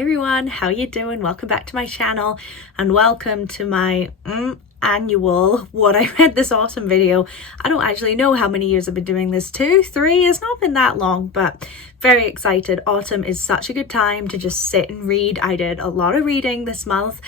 Hey everyone, how you doing? Welcome back to my channel and welcome to my annual what I read this autumn video. I don't actually know how many years I've been doing this, 2, 3, it's not been that long, but very excited. Autumn is such a good time to just sit and read. I did a lot of reading this month,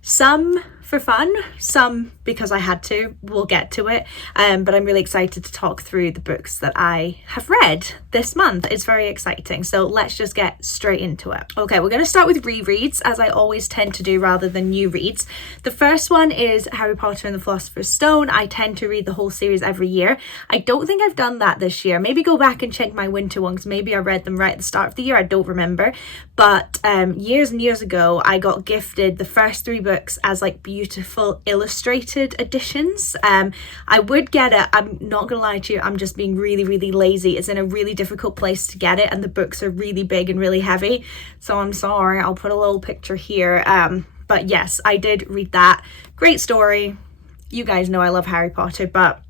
some for fun, some because I had to. We'll get to it, but I'm really excited to talk through the books that I have read this month. It's very exciting, so let's just get straight into it. Okay, we're going to start with rereads, as I always tend to do, rather than new reads. The first one is Harry Potter and the Philosopher's Stone. I tend to read the whole series every year. I don't think I've done that this year. Maybe go back and check my winter ones. Maybe I read them right at the start of the year. I don't remember, but years and years ago I got gifted the first 3 books as like beautiful illustrated editions. I would get it, I'm not gonna lie to you, I'm just being really lazy. It's in a really difficult place to get it and the books are really big and really heavy, so I'm sorry. I'll put a little picture here, but yes, I did read that. Great story. You guys know I love Harry Potter, but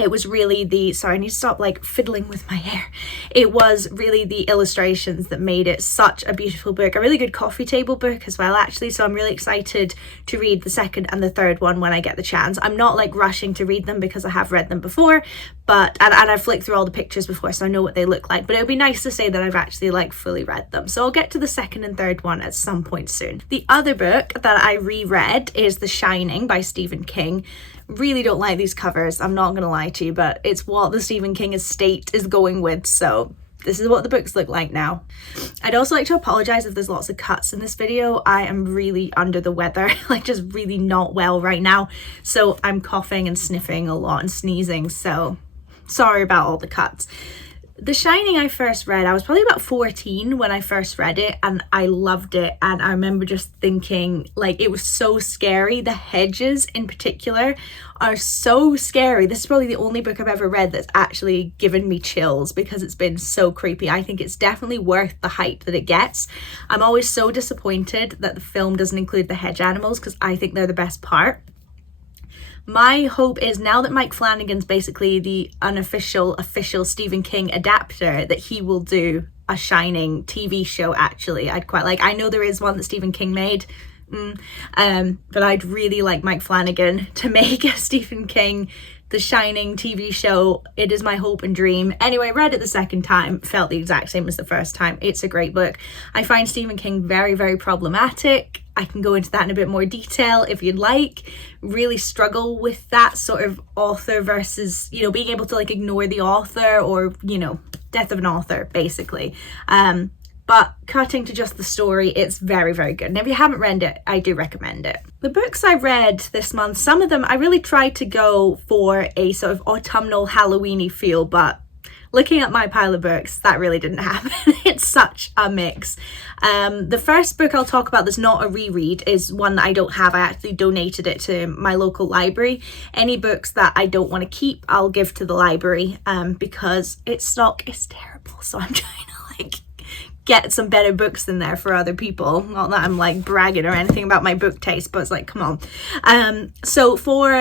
it was really the, sorry, I need to stop like fiddling with my hair. It was really the illustrations that made it such a beautiful book. A really good coffee table book as well, actually. So I'm really excited to read the second and the third one when I get the chance. I'm not like rushing to read them because I have read them before, but, and I've flicked through all the pictures before, so I know what they look like, but it would be nice to say that I've actually like fully read them. So I'll get to the second and third one at some point soon. The other book that I reread is The Shining by Stephen King. Really don't like these covers, I'm not gonna lie to you, but it's what the Stephen King estate is going with, so this is what the books look like now. I'd also like to apologize if there's lots of cuts in this video. I am really under the weather, like just really not well right now, so I'm coughing and sniffing a lot and sneezing, so sorry about all the cuts. The Shining I first read, I was probably about 14 when I first read it, and I loved it. And I remember just thinking, like, it was so scary. The hedges in particular are so scary. This is probably the only book I've ever read that's actually given me chills because it's been so creepy. I think it's definitely worth the hype that it gets. I'm always so disappointed that the film doesn't include the hedge animals because I think they're the best part. My hope is, now that Mike Flanagan's basically the official Stephen King adapter, that he will do a Shining TV show. Actually, I'd quite like, I know there is one that Stephen King made, but I'd really like Mike Flanagan to make a Stephen King The Shining TV show. It is my hope and dream. Anyway, read it the second time, felt the exact same as the first time. It's a great book. I find Stephen King very problematic. I can go into that in a bit more detail if you'd like. Really struggle with that sort of author versus, you know, being able to like ignore the author, or, you know, death of an author basically. But cutting to just the story, it's very good. And if you haven't read it, I do recommend it. The books I read this month, some of them I really tried to go for a sort of autumnal Halloween-y feel, but looking at my pile of books, that really didn't happen. It's such a mix. The first book I'll talk about that's not a reread is one that I don't have. I actually donated it to my local library. Any books that I don't want to keep, I'll give to the library, because its stock is terrible. So I'm trying to like get some better books in there for other people. Not that I'm like bragging or anything about my book taste, but it's like, come on. So for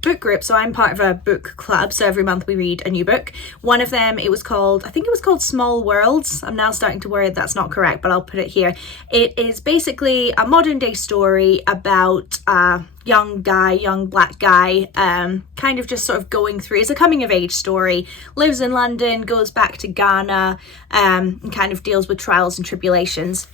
book group, so I'm part of a book club, so every month we read a new book. One of them, it was called, I think it was called Small Worlds. I'm now starting to worry that's not correct, but I'll put it here. It is basically a modern day story about young black guy, kind of just sort of going through, it's a coming of age story, lives in London, goes back to Ghana, and kind of deals with trials and tribulations.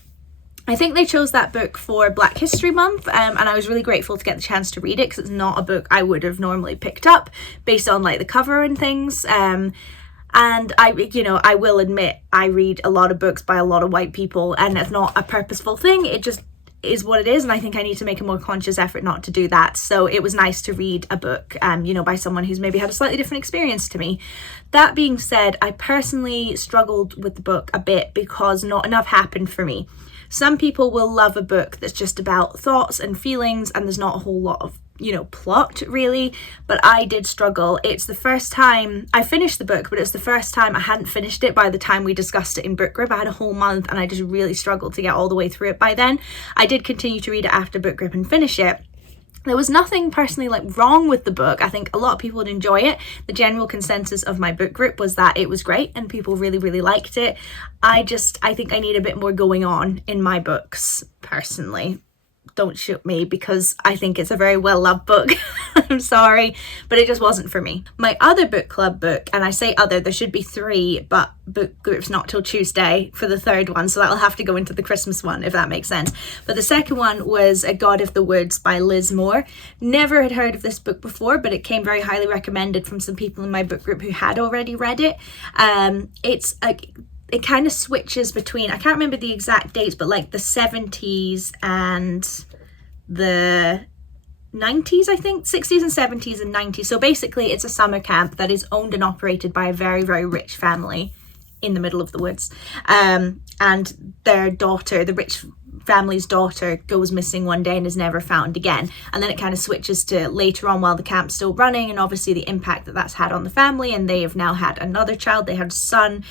I think they chose that book for Black History Month, and I was really grateful to get the chance to read it because it's not a book I would have normally picked up based on like the cover and things. And I, you know, I will admit I read a lot of books by a lot of white people, and it's not a purposeful thing, it just is what it is, and I think I need to make a more conscious effort not to do that. So it was nice to read a book, you know, by someone who's maybe had a slightly different experience to me. That being said, I personally struggled with the book a bit because not enough happened for me. Some people will love a book that's just about thoughts and feelings and there's not a whole lot of, you know, plot really, but I did struggle. It's the first time I finished the book, but it's the first time I hadn't finished it by the time we discussed it in book group. I had a whole month and I just really struggled to get all the way through it by then. I did continue to read it after book group and finish it, There was nothing personally like wrong with the book. I think a lot of people would enjoy it. The general consensus of my book group was that it was great and people really, really liked it. I think I need a bit more going on in my books personally. Don't shoot me, because I think it's a very well-loved book. I'm sorry, but it just wasn't for me. My other book club book, and I say other, there should be 3, but book group's not till Tuesday for the 3rd one, so that'll have to go into the Christmas one, if that makes sense. But the second one was A God of the Woods by Liz Moore. Never had heard of this book before, but it came very highly recommended from some people in my book group who had already read it. It kind of switches between, I can't remember the exact dates, but like the 70s and the 90s, I think, 60s and 70s and 90s. So basically it's a summer camp that is owned and operated by a very, very rich family in the middle of the woods. And their daughter, the rich family's daughter, goes missing one day and is never found again. And then it kind of switches to later on while the camp's still running, and obviously the impact that that's had on the family. And they have now had another child. They had a son.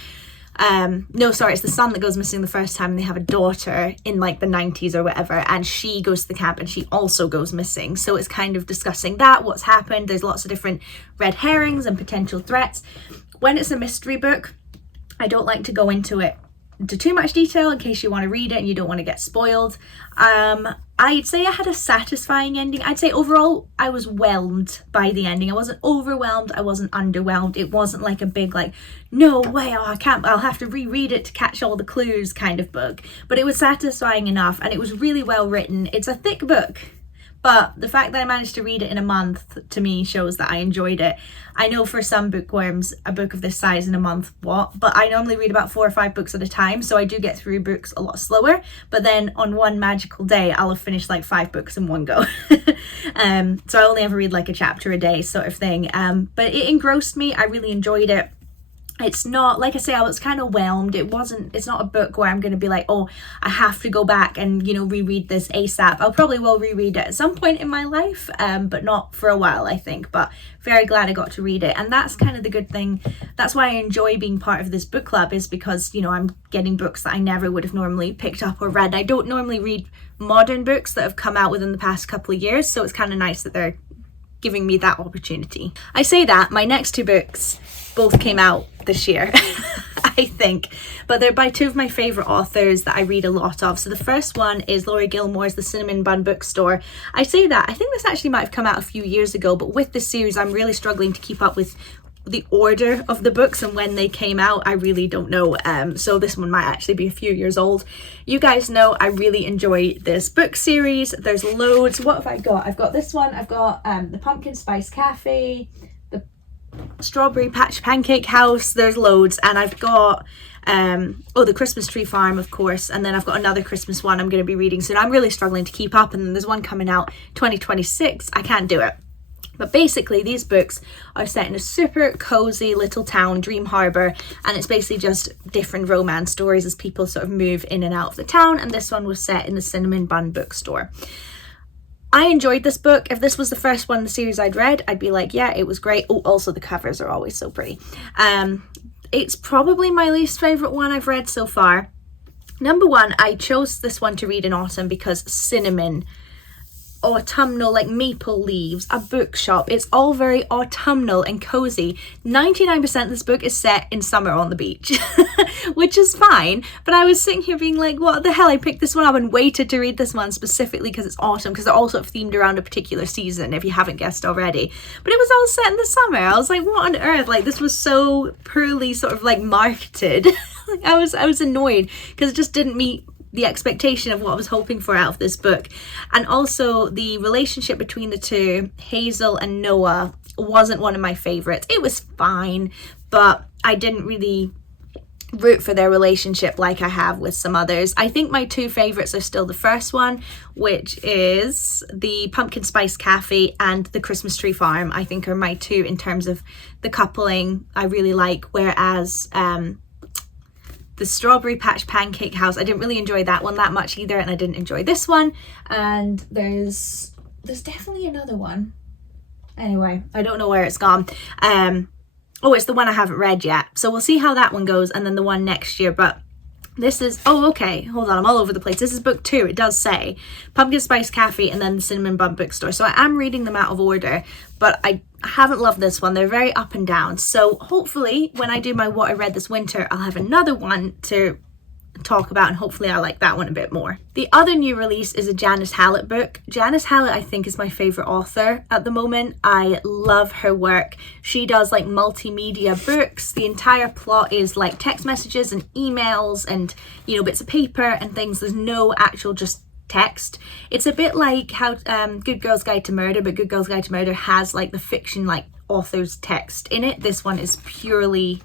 It's the son that goes missing the first time, and they have a daughter in like the 90s or whatever, and she goes to the camp and she also goes missing. So it's kind of discussing that, what's happened. There's lots of different red herrings and potential threats. When it's a mystery book, I don't like to go into too much detail in case you want to read it and you don't want to get spoiled. I'd say I had a satisfying ending. I'd say overall I was whelmed by the ending. I wasn't overwhelmed, I wasn't underwhelmed. It wasn't like a big like, no way, I'll have to reread it to catch all the clues kind of book. But it was satisfying enough, and it was really well written. It's a thick book, but the fact that I managed to read it in a month, to me, shows that I enjoyed it. I know for some bookworms, a book of this size in a month, but I normally read about 4 or 5 books at a time, so I do get through books a lot slower. But then on one magical day, I'll have finished like 5 books in one go. So I only ever read like a chapter a day sort of thing. But it engrossed me. I really enjoyed it. It's not, like I say, I was kind of whelmed. It's not a book where I'm going to be like, oh, I have to go back and, reread this ASAP. I'll probably will reread it at some point in my life, but not for a while, I think. But very glad I got to read it. And that's kind of the good thing. That's why I enjoy being part of this book club, is because, I'm getting books that I never would have normally picked up or read. I don't normally read modern books that have come out within the past couple of years, so it's kind of nice that they're giving me that opportunity. I say that, my next 2 books both came out this year, I think, but they're by 2 of my favourite authors that I read a lot of. So the first one is Laurie Gilmore's The Cinnamon Bun Bookstore. I say that, I think this actually might have come out a few years ago, but with this series I'm really struggling to keep up with the order of the books and when they came out. I really don't know, so this one might actually be a few years old. You guys know I really enjoy this book series. There's loads. What have I got? I've got this one. I've got the Pumpkin Spice Cafe, the Strawberry Patch Pancake House. There's loads. And I've got the Christmas Tree Farm, of course, and then I've got another Christmas one I'm going to be reading soon. I'm really struggling to keep up, and then there's one coming out 2026. I can't do it. But basically these books are set in a super cozy little town, Dream Harbor, and it's basically just different romance stories as people sort of move in and out of the town. And this one was set in the Cinnamon Bun Bookstore. I enjoyed this book. If this was the first one in the series I'd read, I'd be like, yeah, it was great. Oh, also the covers are always so pretty. It's probably my least favourite one I've read so far. Number 1, I chose this one to read in autumn because cinnamon, autumnal, like maple leaves, a bookshop. It's all very autumnal and cozy. 99% of this book is set in summer on the beach, which is fine. But I was sitting here being like, what the hell? I picked this one up and waited to read this one specifically because it's autumn, because they're all sort of themed around a particular season, if you haven't guessed already. But it was all set in the summer. I was like, what on earth? Like, this was so poorly sort of like marketed. I was annoyed because it just didn't meet the expectation of what I was hoping for out of this book. And also the relationship between the 2, Hazel and Noah, wasn't one of my favorites. It was fine, but I didn't really root for their relationship like I have with some others. I think my 2 favorites are still the first one, which is the Pumpkin Spice Cafe, and the Christmas Tree Farm. I think are my 2 in terms of the coupling I really like, whereas the Strawberry Patch Pancake House, I didn't really enjoy that one that much either, and I didn't enjoy this one. And there's definitely another one. Anyway, I don't know where it's gone. It's the one I haven't read yet. So we'll see how that one goes, and then the one next year. But This is, oh, okay, hold on, I'm all over the place. This is book 2. It does say Pumpkin Spice Cafe and then the Cinnamon Bun Bookstore. So I am reading them out of order, but I haven't loved this one. They're very up and down. So hopefully when I do my What I Read This Winter, I'll have another one to talk about, and hopefully I like that one a bit more. The other new release is a Janice Hallett book. Janice Hallett, I think, is my favorite author at the moment. I love her work. She does like multimedia books. The entire plot is like text messages and emails and, you know, bits of paper and things. There's no actual just text. It's a bit like how Good Girl's Guide to Murder, but Good Girl's Guide to Murder has like the fiction like author's text in it. This one is purely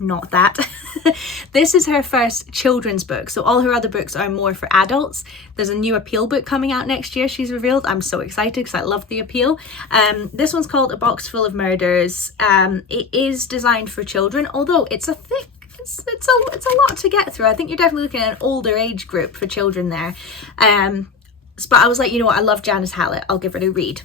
not that. This is her first children's book, so all her other books are more for adults. There's a new Appeal book coming out next year, she's revealed. I'm so excited because I love the Appeal. This one's called A Box Full of Murders. It is designed for children, although it's a thick, it's a lot to get through. I think you're definitely looking at an older age group for children there. But I was like, you know what, I love Janice Hallett, I'll give it a read.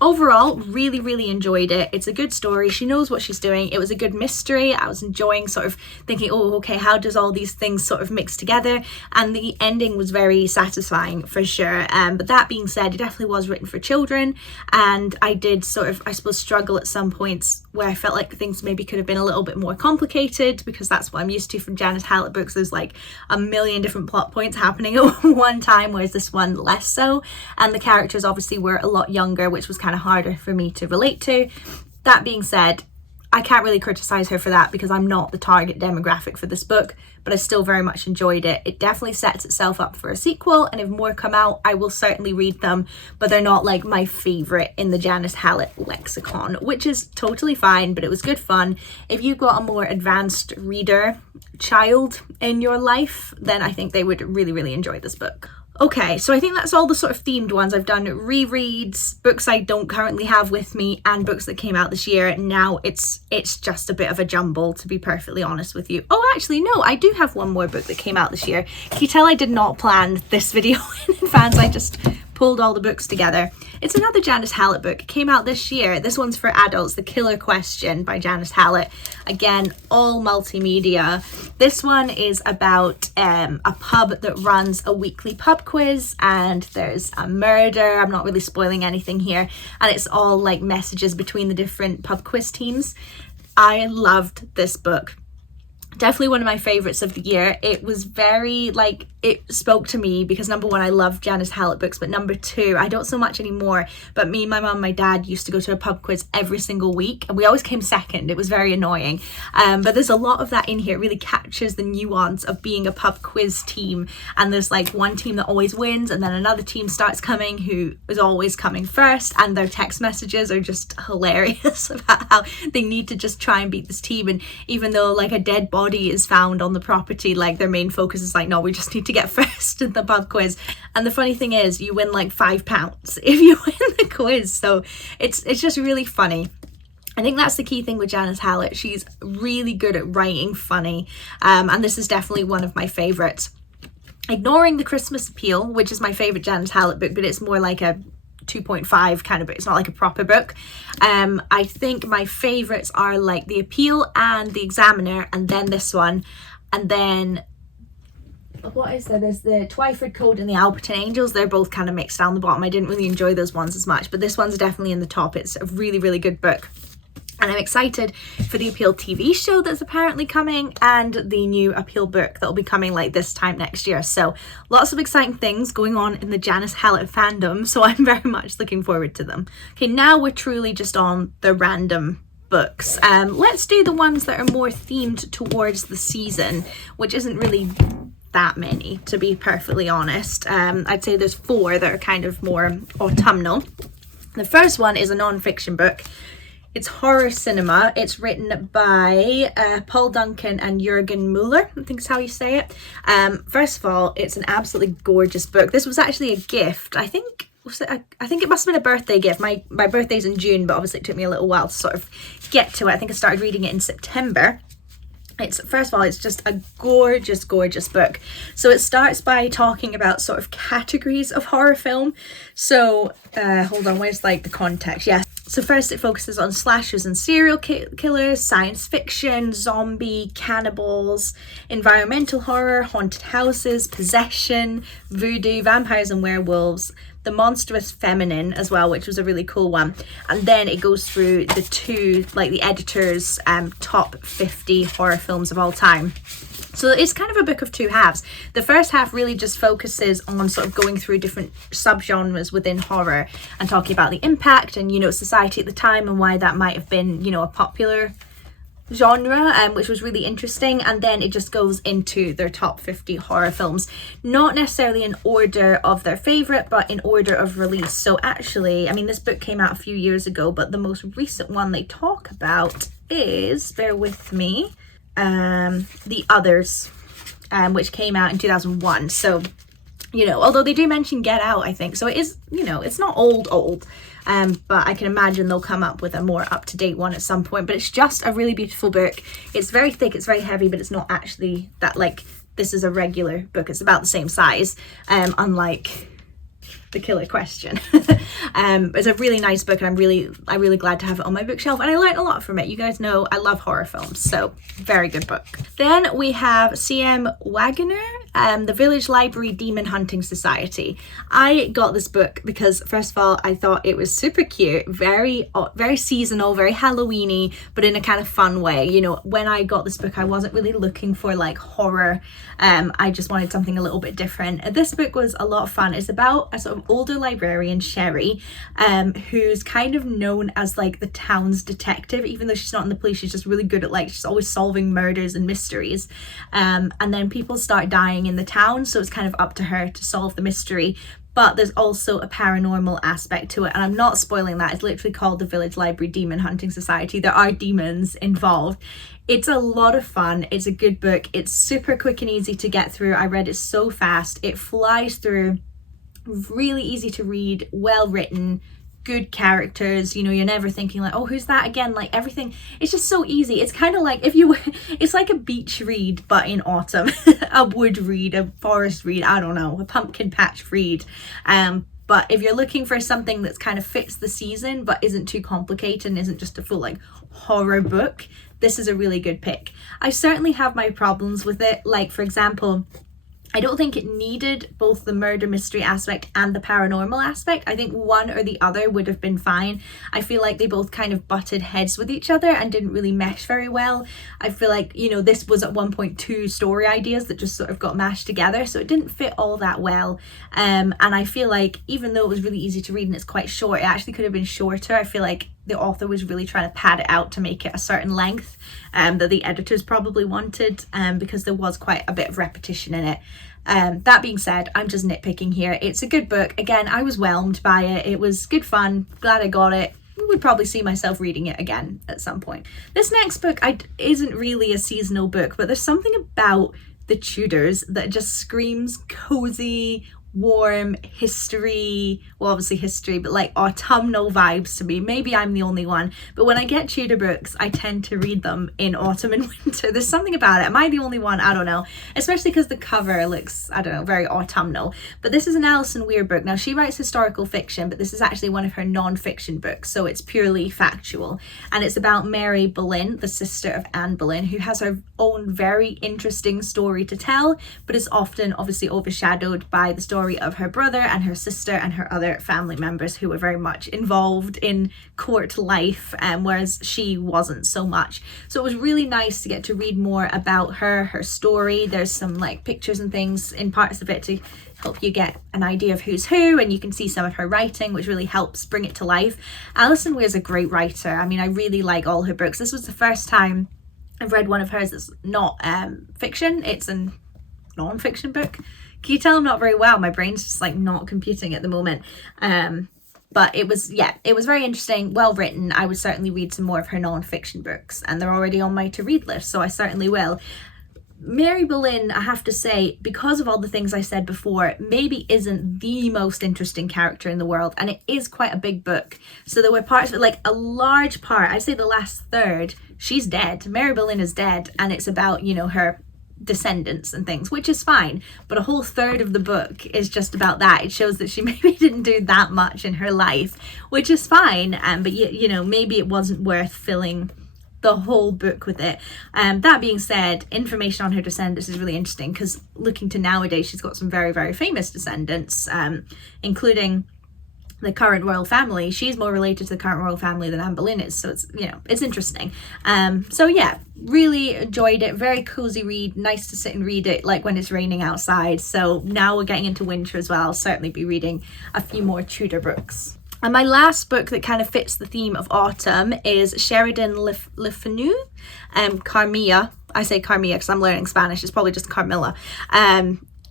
Overall, really enjoyed it. It's a good story. She knows what she's doing. It was a good mystery. I was enjoying sort of thinking, oh, okay, how does all these things sort of mix together? And the ending was very satisfying for sure. But that being said, it definitely was written for children. And I did sort of, I suppose, struggle at some points where I felt like things maybe could have been a little bit more complicated, because that's what I'm used to from Janice Hallett books. There's like a million different plot points happening at one time, whereas this one less so. And the characters obviously were a lot younger, which was kind of harder for me to relate to. That being said, I can't really criticize her for that because I'm not the target demographic for this book, but I still very much enjoyed it. It definitely sets itself up for a sequel, and if more come out, I will certainly read them, but they're not like my favorite in the Janice Hallett lexicon, which is totally fine, but it was good fun. If you've got a more advanced reader child in your life, then I think they would really enjoy this book. Okay, so I think that's all the sort of themed ones. I've done rereads, books I don't currently have with me, and books that came out this year. Now it's just a bit of a jumble, to be perfectly honest with you. Oh, actually, no, I do have one more book that came out this year. Can you tell I did not plan this video in advance? I just pulled all the books together. It's another Janice Hallett book. It came out this year. This one's for adults, The Killer Question by Janice Hallett. Again, all multimedia. This one is about a pub that runs a weekly pub quiz, and there's a murder. I'm not really spoiling anything here. And it's all like messages between the different pub quiz teams. I loved this book. Definitely one of my favorites of the year. It was very like, it spoke to me because number one, I love Janice Hallett books, but number two, I don't so much anymore, but me, my mum, my dad used to go to a pub quiz every single week, and we always came second. It was very annoying. But there's a lot of that in here. It really captures the nuance of being a pub quiz team, and there's like one team that always wins, and then another team starts coming who is always coming first, and their text messages are just hilarious about how they need to just try and beat this team. And even though like a dead body is found on the property, like their main focus is like, no, we just need to get first in the pub quiz. And the funny thing is, you win like £5 if you win the quiz, so it's just really funny. I think that's the key thing with Janice Hallett. She's really good at writing funny, and this is definitely one of my favorites. Ignoring the Christmas Appeal, which is my favorite Janice Hallett book, but it's more like a 2.5 kind of book. It's not like a proper book. I think my favorites are like the Appeal and the Examiner, and then this one, and then what is there? There's the Twyford Code and the Alberton Angels. They're both kind of mixed down the bottom. I didn't really enjoy those ones as much, but this one's definitely in the top. It's a really good book. And I'm excited for the Appeal TV show that's apparently coming, and the new Appeal book that'll be coming like this time next year. So lots of exciting things going on in the Janice Hallett fandom, so I'm very much looking forward to them. Okay, now we're truly just on the random books. Let's do the ones that are more themed towards the season, which isn't really that many, to be perfectly honest. I'd say there's 4 that are kind of more autumnal. The first one is a non-fiction book. It's horror cinema. It's written by Paul Duncan and Jürgen Müller, I think is how you say it. First of all, it's an absolutely gorgeous book. This was actually a gift. I think it must have been a birthday gift. My birthday's in June, but obviously it took me a little while to sort of get to it. I think I started reading it in September. First of all, it's just a gorgeous book. So it starts by talking about sort of categories of horror film. So hold on, where's like the context? Yes. So first it focuses on slashers and serial killers, science fiction, zombie, cannibals, environmental horror, haunted houses, possession, voodoo, vampires and werewolves, the monstrous feminine as well, which was a really cool one. And then it goes through the editor's top 50 horror films of all time. So it's kind of a book of two halves. The first half really just focuses on sort of going through different subgenres within horror and talking about the impact and, you know, society at the time and why that might have been, you know, a popular genre, which was really interesting. And then it just goes into their top 50 horror films, not necessarily in order of their favorite, but in order of release. So actually, I mean, this book came out a few years ago, but the most recent one they talk about is, bear with me, The Others, which came out in 2001. So, you know, although they do mention Get Out, I think, so it is, you know, it's not old, but I can imagine they'll come up with a more up-to-date one at some point. But it's just a really beautiful book. It's very thick, it's very heavy, but it's not actually that, like, this is a regular book. It's about the same size, unlike The Killer Question. It's a really nice book, and I'm really glad to have it on my bookshelf, and I learned a lot from it. You guys know I love horror films, so very good book. Then we have C.M. Wagner, The Village Library Demon Hunting Society. I got this book because, first of all, I thought it was super cute, very seasonal, very Halloweeny, but in a kind of fun way. You know, when I got this book, I wasn't really looking for like horror. I just wanted something a little bit different. This book was a lot of fun. It's about a sort of older librarian, Sherry, who's kind of known as like the town's detective. Even though she's not in the police, she's just really good at, like, she's always solving murders and mysteries. And then people start dying in the town, so it's kind of up to her to solve the mystery. But there's also a paranormal aspect to it, and I'm not spoiling that. It's literally called the Village Library Demon Hunting Society. There are demons involved. It's a lot of fun. It's a good book. It's super quick and easy to get through. I read it so fast. It flies through. Really easy to read, well written, good characters. You know, you're never thinking like, oh, who's that again? Like, everything, it's just so easy. It's kind of like it's like a beach read but in autumn. A wood read, a forest read, I don't know, a pumpkin patch read. But if you're looking for something that's kind of fits the season but isn't too complicated and isn't just a full like horror book, this is a really good pick. I certainly have my problems with it. Like, for example, I don't think it needed both the murder mystery aspect and the paranormal aspect. I think one or the other would have been fine. I feel like they both kind of butted heads with each other and didn't really mesh very well. I feel like, you know, this was at one point two story ideas that just sort of got mashed together, so it didn't fit all that well. And I feel like even though it was really easy to read and it's quite short, it actually could have been shorter. I feel like the author was really trying to pad it out to make it a certain length that the editors probably wanted, because there was quite a bit of repetition in it. That being said, I'm just nitpicking here. It's a good book. Again, I was whelmed by it. It was good fun. Glad I got it. Would probably see myself reading it again at some point. This next book isn't really a seasonal book, but there's something about the Tudors that just screams cozy, warm history, well, obviously history, but like autumnal vibes to me. Maybe I'm the only one, but when I get Tudor books, I tend to read them in autumn and winter. There's something about it. Am I the only one? I don't know, especially because the cover looks, I don't know, very autumnal. But this is an Alison Weir book. Now, she writes historical fiction, but this is actually one of her non-fiction books, so it's purely factual, and it's about Mary Boleyn, the sister of Anne Boleyn, who has her own very interesting story to tell, but is often obviously overshadowed by the story of her brother and her sister and her other family members who were very much involved in court life, whereas she wasn't so much. So it was really nice to get to read more about her story. There's some like pictures and things in parts of it to help you get an idea of who's who, and you can see some of her writing, which really helps bring it to life. Alison Weir's a great writer. I mean, I really like all her books. This was the first time I've read one of hers that's not fiction. It's a non-fiction book. Can you tell I'm not very well? My brain's just like not computing at the moment. But it was very interesting, well written. I would certainly read some more of her non-fiction books, and they're already on my to-read list, so I certainly will. Mary Boleyn, I have to say, because of all the things I said before, maybe isn't the most interesting character in the world, and it is quite a big book. So there were parts of it, like a large part, I'd say the last third, she's dead. Mary Boleyn is dead, and it's about, you know, her descendants and things, which is fine, but a whole third of the book is just about that. It shows that she maybe didn't do that much in her life, which is fine, but you know, maybe it wasn't worth filling the whole book with it. That being said, information on her descendants is really interesting, because looking to nowadays, she's got some very, very famous descendants, including the current royal family. She's more related to the current royal family than Anne Boleyn is, so it's, you know, it's interesting. So yeah, really enjoyed it. Very cozy read, nice to sit and read it like when it's raining outside. So now we're getting into winter as well, I'll certainly be reading a few more Tudor books. And my last book that kind of fits the theme of autumn is Sheridan Le Fanu, Carmilla. I say Carmilla because I'm learning Spanish, it's probably just Carmilla.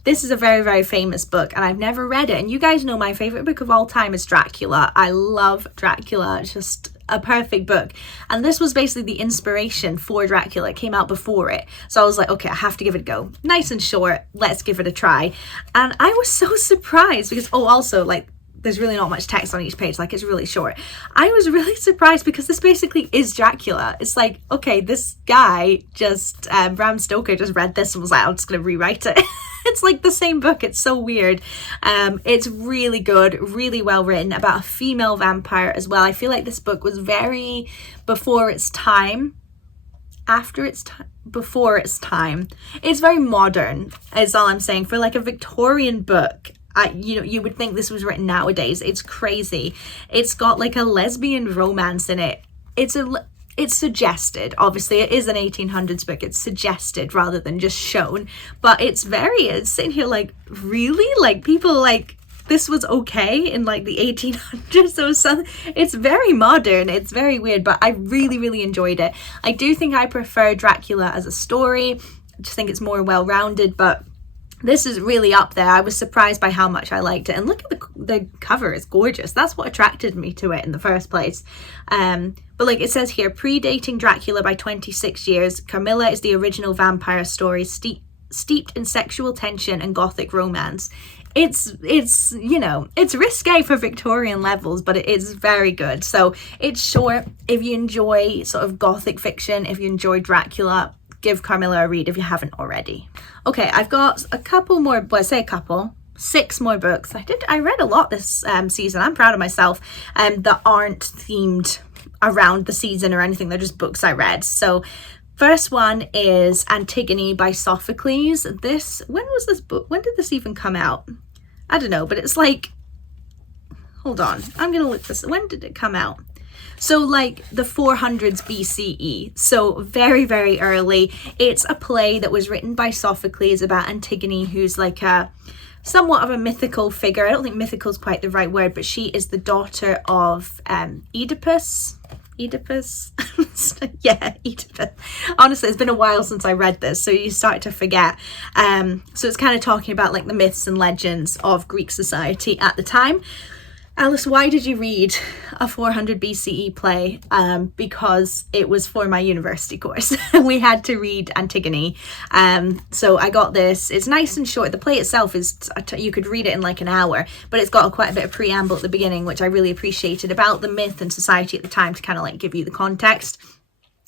This is a very, very famous book, and I've never read it. And you guys know my favorite book of all time is Dracula. I love Dracula. It's just a perfect book. And this was basically the inspiration for Dracula. It came out before it. So I was like, okay, I have to give it a go. Nice and short. Let's give it a try. And I was so surprised because, oh, also, like, there's really not much text on each page, like it's really short. I was really surprised because this basically is Dracula. It's like, okay, this guy just, Bram Stoker just read this and was like, I'm just going to rewrite it. It's like the same book. It's so weird. It's really good, really well written, about a female vampire as well. I feel like this book was very before its time. After its time, before its time. It's very modern, is all I'm saying. For like a Victorian book, you know, you would think this was written nowadays. It's crazy. It's got like a lesbian romance in it. It's suggested. Obviously, it is an 1800s book. It's suggested rather than just shown. But it's sitting here like, really? Like, people like, this was okay in like the 1800s. So it's very modern. It's very weird, but I really, really enjoyed it. I do think I prefer Dracula as a story. I just think it's more well-rounded, but this is really up there. I was surprised by how much I liked it. And look at the cover, it's gorgeous. That's what attracted me to it in the first place. But like it says here, predating Dracula by 26 years, Carmilla is the original vampire story steeped in sexual tension and gothic romance. It's you know, it's risque for Victorian levels, but it is very good. So it's short. If you enjoy sort of gothic fiction, if you enjoy Dracula, give Carmilla a read if you haven't already. Okay, I've got a couple more, well, I say a couple, 6 more books. I read a lot this season. I'm proud of myself, that aren't themed around the season or anything. They're just books I read. So first one is Antigone by Sophocles. When was this book? When did this even come out? I don't know, but it's like, hold on, I'm gonna look this. When did it come out? So like the 400s BCE, so very, very early. It's a play that was written by Sophocles about Antigone, who's like a somewhat of a mythical figure. I don't think mythical is quite the right word, but she is the daughter of Oedipus. Yeah, Oedipus. Honestly, it's been a while since I read this, so you start to forget. So it's kind of talking about like the myths and legends of Greek society at the time. Alice, why did you read a 400 BCE play? Because it was for my university course. We had to read Antigone. So I got this. It's nice and short. The play itself is, you could read it in like an hour, but it's got quite a bit of preamble at the beginning, which I really appreciated, about the myth and society at the time, to kind of like give you the context,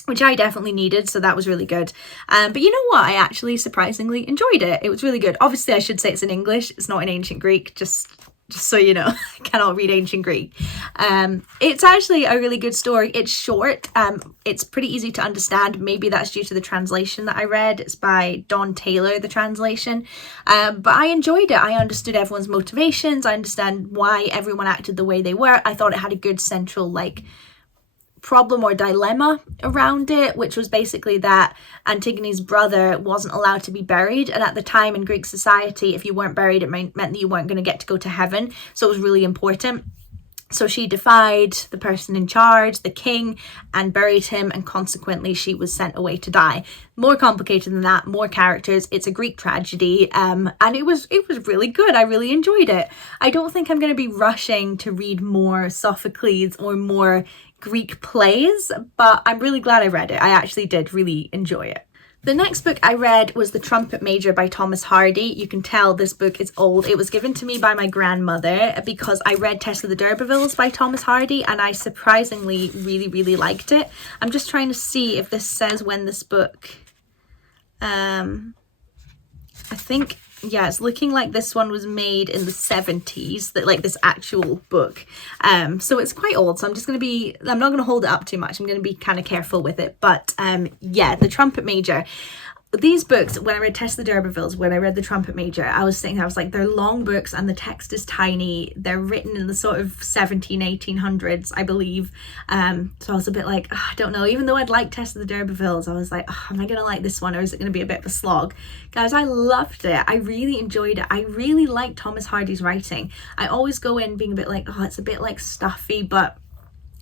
which I definitely needed, so that was really good. But you know what? I actually surprisingly enjoyed it. It was really good. Obviously, I should say it's in English. It's not in ancient Greek, just so you know. I cannot read ancient Greek. It's actually a really good story. It's short. It's pretty easy to understand. Maybe that's due to the translation that I read. It's by Don Taylor, the translation. But I enjoyed it. I understood everyone's motivations. I understand why everyone acted the way they were. I thought it had a good central like problem or dilemma around it, which was basically that Antigone's brother wasn't allowed to be buried, and at the time in Greek society, if you weren't buried, it meant that you weren't going to get to go to heaven. So it was really important. So she defied the person in charge, the king, and buried him, and consequently she was sent away to die. More complicated than that, more characters. It's a Greek tragedy, and it was really good. I really enjoyed it. I don't think I'm going to be rushing to read more Sophocles or more Greek plays, but I'm really glad I read it. I actually did really enjoy it. The next book I read was The Trumpet Major by Thomas Hardy. You can tell this book is old. It was given to me by my grandmother because I read Tess of the D'Urbervilles by Thomas Hardy, and I surprisingly really, really liked it. I'm just trying to see if this says when this book I think, yeah, it's looking like this one was made in the 70s, that like this actual book. So it's quite old. So I'm not going to hold it up too much. I'm going to be kind of careful with it. But yeah, The Trumpet Major. These books, when I read Tess of the D'Urbervilles, when I read The Trumpet Major, I was like, they're long books and the text is tiny. They're written in the sort of 1800s, I believe. So I was a bit like, I don't know. Even though I'd like Tess of the D'Urbervilles, I was like, am I going to like this one, or is it going to be a bit of a slog? Guys, I loved it. I really enjoyed it. I really liked Thomas Hardy's writing. I always go in being a bit like, it's a bit like stuffy, but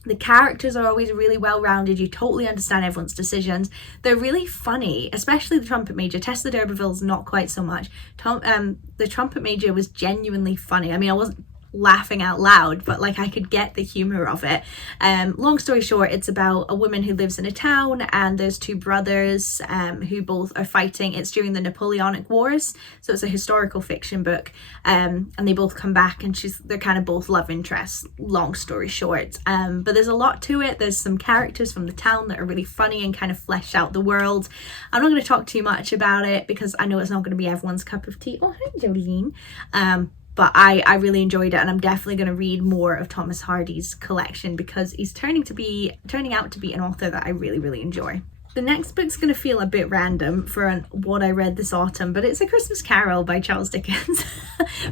the characters are always really well-rounded. You totally understand everyone's decisions. They're really funny, especially The Trumpet Major. Tess of the D'Urbervilles, not quite so much. The Trumpet Major was genuinely funny. I mean, I wasn't laughing out loud, but like I could get the humor of it. Long story short, it's about a woman who lives in a town, and there's two brothers who both are fighting. It's during the Napoleonic Wars, so it's a historical fiction book, and they both come back, and they're kind of both love interests, long story short. But there's a lot to it. There's some characters from the town that are really funny and kind of flesh out the world. I'm not going to talk too much about it because I know it's not going to be everyone's cup of tea. Oh, hi Jolene. But I really enjoyed it, and I'm definitely going to read more of Thomas Hardy's collection because he's turning out to be an author that I really, really enjoy. The next book's going to feel a bit random for what I read this autumn, but it's A Christmas Carol by Charles Dickens.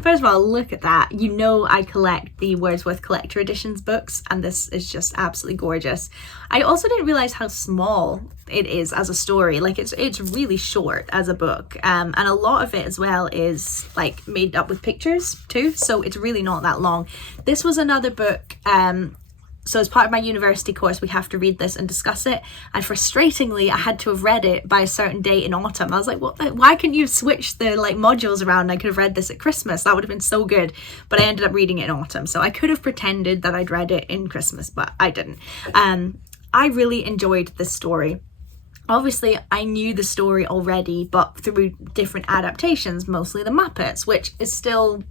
First of all, look at that. You know I collect the Wordsworth Collector Editions books, and this is just absolutely gorgeous. I also didn't realize how small it is as a story. Like it's really short as a book, and a lot of it as well is like made up with pictures too, so it's really not that long. This was another book, so as part of my university course, we have to read this and discuss it. And frustratingly, I had to have read it by a certain date in autumn. I was like, why couldn't you switch the like modules around? I could have read this at Christmas. That would have been so good. But I ended up reading it in autumn. So I could have pretended that I'd read it in Christmas, but I didn't. I really enjoyed this story. Obviously, I knew the story already, but through different adaptations, mostly the Muppets, which is still...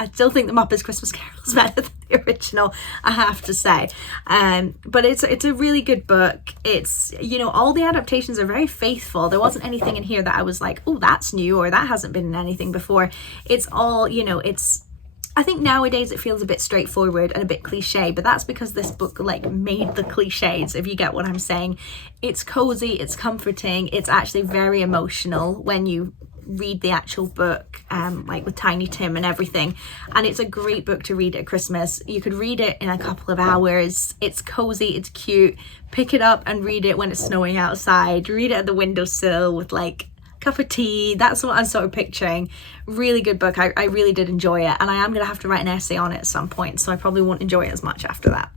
I still think the Muppets Christmas Carol is better than the original, I have to say. But it's a really good book. It's, all the adaptations are very faithful. There wasn't anything in here that I was like, oh, that's new, or that hasn't been in anything before. It's all, I think nowadays it feels a bit straightforward and a bit cliche, but that's because this book like made the cliches, if you get what I'm saying. It's cozy, it's comforting, it's actually very emotional when you read the actual book, like with Tiny Tim and everything, and it's a great book to read at Christmas. You could read it in a couple of hours. It's cozy, it's cute. Pick it up and read it when it's snowing outside. Read it at the windowsill with like a cup of tea. That's what I'm sort of picturing. Really good book. I really did enjoy it, and I am going to have to write an essay on it at some point, so I probably won't enjoy it as much after that.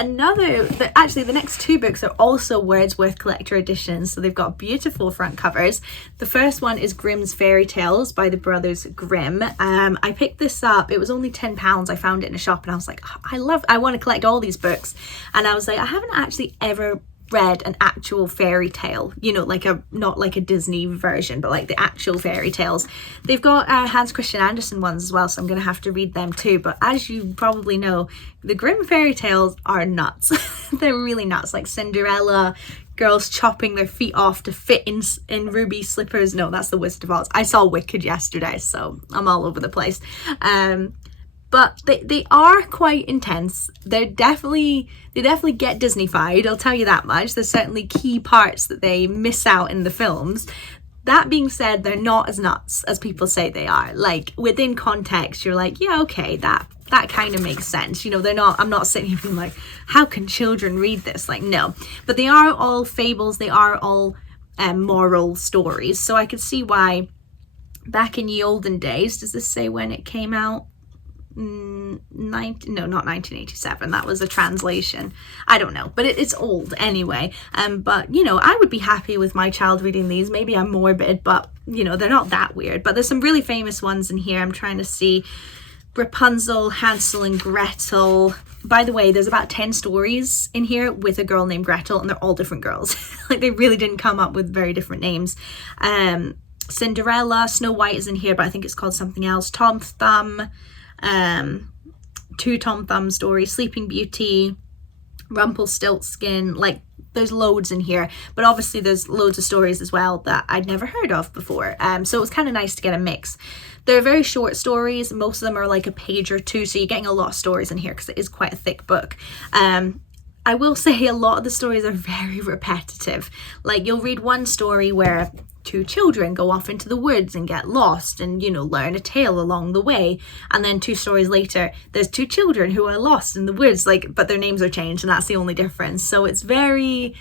Actually the next two books are also Wordsworth Collector Editions, so they've got beautiful front covers. The first one is Grimm's Fairy Tales by the Brothers Grimm. I picked this up, it was only £10. I found it in a shop and I was like, I want to collect all these books. And I was like, I haven't actually ever read an actual fairy tale, not like a Disney version, but like the actual fairy tales. They've got Hans Christian Andersen ones as well, so I'm gonna have to read them too. But as you probably know, the Grimm fairy tales are nuts. They're really nuts, like Cinderella, girls chopping their feet off to fit in ruby slippers. No, that's the Wizard of Oz. I saw Wicked yesterday, so I'm all over the place. But they are quite intense. They definitely get Disney-fied, I'll tell you that much. There's certainly key parts that they miss out in the films. That being said, they're not as nuts as people say they are. Like, within context, you're like, yeah, okay, that kind of makes sense. I'm not sitting here being like, how can children read this? Like, no. But they are all fables, they are all moral stories. So I could see why back in the olden days, does this say when it came out? No, not 1987. That was a translation. I don't know, but it's old anyway. But I would be happy with my child reading these. Maybe I'm morbid, but they're not that weird. But there's some really famous ones in here. I'm trying to see. Rapunzel, Hansel and Gretel. By the way, there's about 10 stories in here with a girl named Gretel, and they're all different girls. Like, they really didn't come up with very different names. Cinderella, Snow White is in here, but I think it's called something else. Tom Thumb. Two Tom Thumb stories, Sleeping Beauty, Rumpelstiltskin. Like, there's loads in here, but obviously there's loads of stories as well that I'd never heard of before. So it was kind of nice to get a mix. They're very short stories. Most of them are like a page or two, so you're getting a lot of stories in here because it is quite a thick book. I will say a lot of the stories are very repetitive. Like, you'll read one story where two children go off into the woods and get lost and, you know, learn a tale along the way. And then 2 stories later, there's 2 children who are lost in the woods, like, but their names are changed, and that's the only difference. So it's very,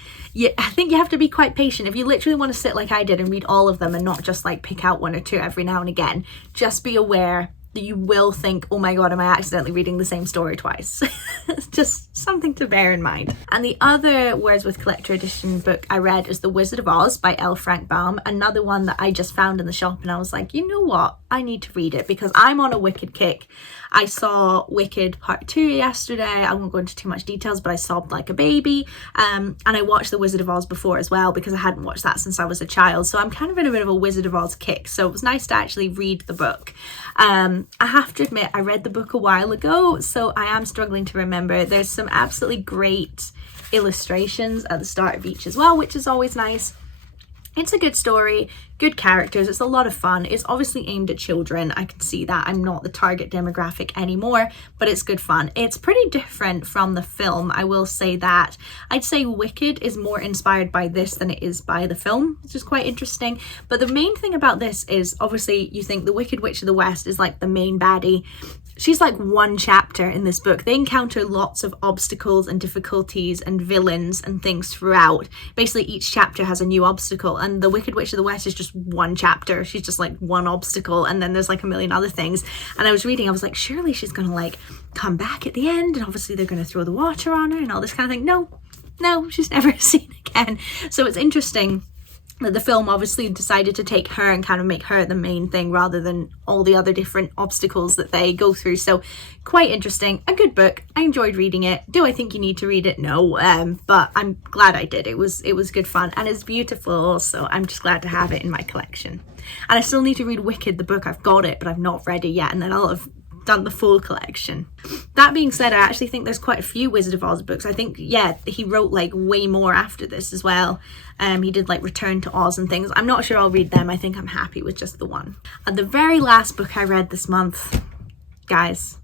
I think you have to be quite patient. If you literally want to sit like I did and read all of them and not just like pick out 1 or 2 every now and again, just be aware that you will think, oh my god, am I accidentally reading the same story twice? It's just something to bear in mind. And the other Wordsworth Collector Edition book I read is The Wizard of Oz by L. Frank Baum, another one that I just found in the shop, and I was like, you know what, I need to read it because I'm on a Wicked kick. I saw Wicked Part 2 yesterday. I won't go into too much details, but I sobbed like a baby. And I watched The Wizard of Oz before as well because I hadn't watched that since I was a child. So I'm kind of in a bit of a Wizard of Oz kick. So it was nice to actually read the book. I have to admit, I read the book a while ago, so I am struggling to remember. There's some absolutely great illustrations at the start of each as well, which is always nice. It's a good story, good characters, it's a lot of fun. It's obviously aimed at children. I can see that. I'm not the target demographic anymore, but it's good fun. It's pretty different from the film, I will say that. I'd say Wicked is more inspired by this than it is by the film, which is quite interesting. But the main thing about this is, obviously, you think the Wicked Witch of the West is like the main baddie. She's like 1 chapter in this book. They encounter lots of obstacles and difficulties and villains and things throughout. Basically, each chapter has a new obstacle, and the Wicked Witch of the West is just 1 chapter. She's just like 1 obstacle, and then there's like a million other things. And I was reading, I was like, surely she's gonna like come back at the end, and obviously they're gonna throw the water on her and all this kind of thing. No, she's never seen again. So it's interesting that the film obviously decided to take her and kind of make her the main thing rather than all the other different obstacles that they go through. So quite interesting. A good book. I enjoyed reading it. Do I think you need to read it? No, but I'm glad I did. It was good fun, and it's beautiful, so I'm just glad to have it in my collection. And I still need to read Wicked, the book. I've got it, but I've not read it yet, and then I'll have done the full collection. That being said, I actually think there's quite a few Wizard of Oz books. I think, yeah, he wrote like way more after this as well. He did like Return to Oz and things. I'm not sure I'll read them. I think I'm happy with just the one. And the very last book I read this month, guys,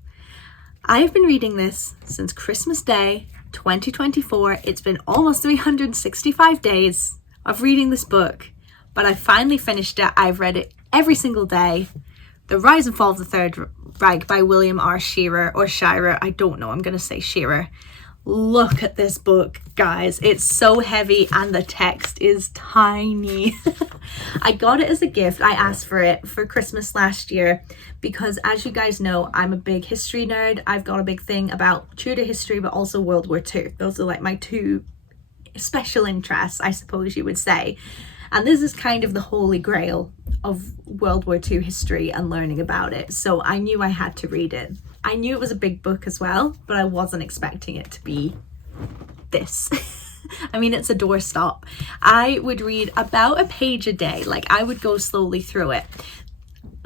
I've been reading this since Christmas Day 2024. It's been almost 365 days of reading this book, but I finally finished it. I've read it every single day. The Rise and Fall of the Third Reich by William R. Shirer, or Shirer, I don't know, I'm going to say Shirer. Look at this book, guys. It's so heavy and the text is tiny. I got it as a gift. I asked for it for Christmas last year because, as you guys know, I'm a big history nerd. I've got a big thing about Tudor history, but also World War II. Those are like my 2 special interests, I suppose you would say. And this is kind of the holy grail of World War II history and learning about it. So I knew I had to read it. I knew it was a big book as well, but I wasn't expecting it to be this. I mean, it's a doorstop. I would read about a page a day. Like, I would go slowly through it.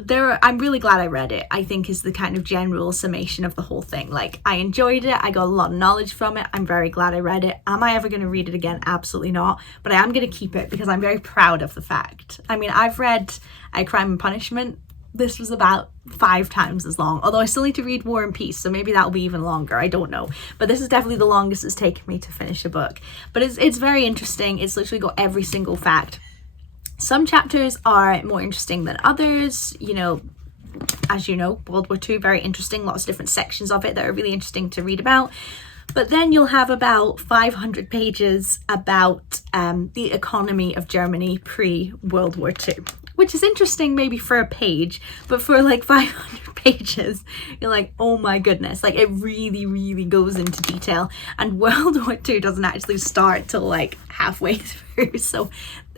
I'm really glad I read it, I think, is the kind of general summation of the whole thing. Like, I enjoyed it. I got a lot of knowledge from it. I'm very glad I read it. Am I ever going to read it again? Absolutely not. But I am going to keep it because I'm very proud of the fact. I mean, I've read A Crime and Punishment. This was about 5 times as long, although I still need to read War and Peace, so maybe that'll be even longer. I don't know. But this is definitely the longest it's taken me to finish a book. But it's very interesting. It's literally got every single fact. Some chapters are more interesting than others. You know, as you know, World War II, very interesting. Lots of different sections of it that are really interesting to read about. But then you'll have about 500 pages about the economy of Germany pre-World War II, which is interesting maybe for a page, but for like 500 pages, you're like, oh my goodness, like it really, really goes into detail. And World War II doesn't actually start till like halfway through. So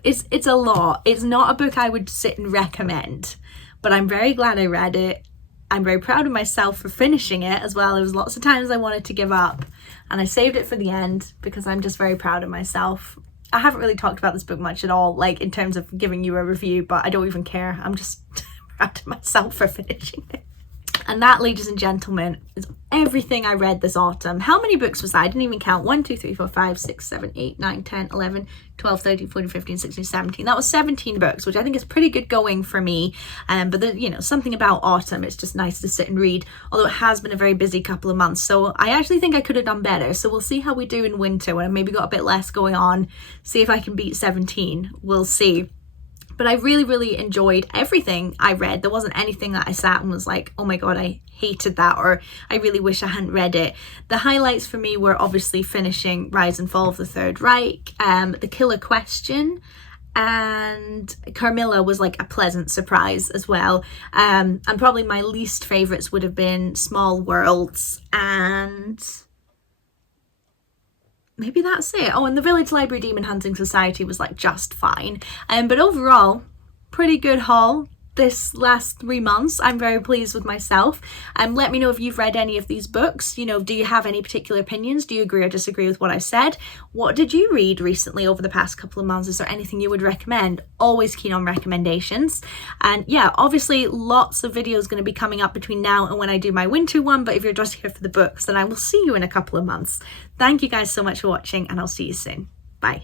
it's a lot. It's not a book I would sit and recommend, but I'm very glad I read it. I'm very proud of myself for finishing it as well. There was lots of times I wanted to give up, and I saved it for the end because I'm just very proud of myself. I haven't really talked about this book much at all, like in terms of giving you a review, but I don't even care. I'm just proud of myself for finishing it. And that, ladies and gentlemen, is everything I read this autumn. How many books was that? I didn't even count. 1, 2, 3, 4, 5, 6, 7, 8, 9, 10, 11, 12, 13, 14, 15, 16, 17. That was 17 books, which I think is pretty good going for me. But you know, something about autumn, it's just nice to sit and read, although it has been a very busy couple of months. So I actually think I could have done better. So we'll see how we do in winter when I maybe got a bit less going on. See if I can beat 17. We'll see. But I really, really enjoyed everything I read. There wasn't anything that I sat and was like, oh my God, I hated that, or I really wish I hadn't read it. The highlights for me were obviously finishing Rise and Fall of the Third Reich, The Killer Question, and Carmilla was like a pleasant surprise as well. And probably my least favourites would have been Small Worlds and... maybe that's it. Oh, and the Village Library Demon Hunting Society was like just fine. But overall, pretty good haul this last 3 months. I'm very pleased with myself. Let me know if you've read any of these books. You know, do you have any particular opinions? Do you agree or disagree with what I said? What did you read recently over the past couple of months? Is there anything you would recommend? Always keen on recommendations. And yeah, obviously lots of videos going to be coming up between now and when I do my winter one. But if you're just here for the books, then I will see you in a couple of months. Thank you guys so much for watching, and I'll see you soon. Bye.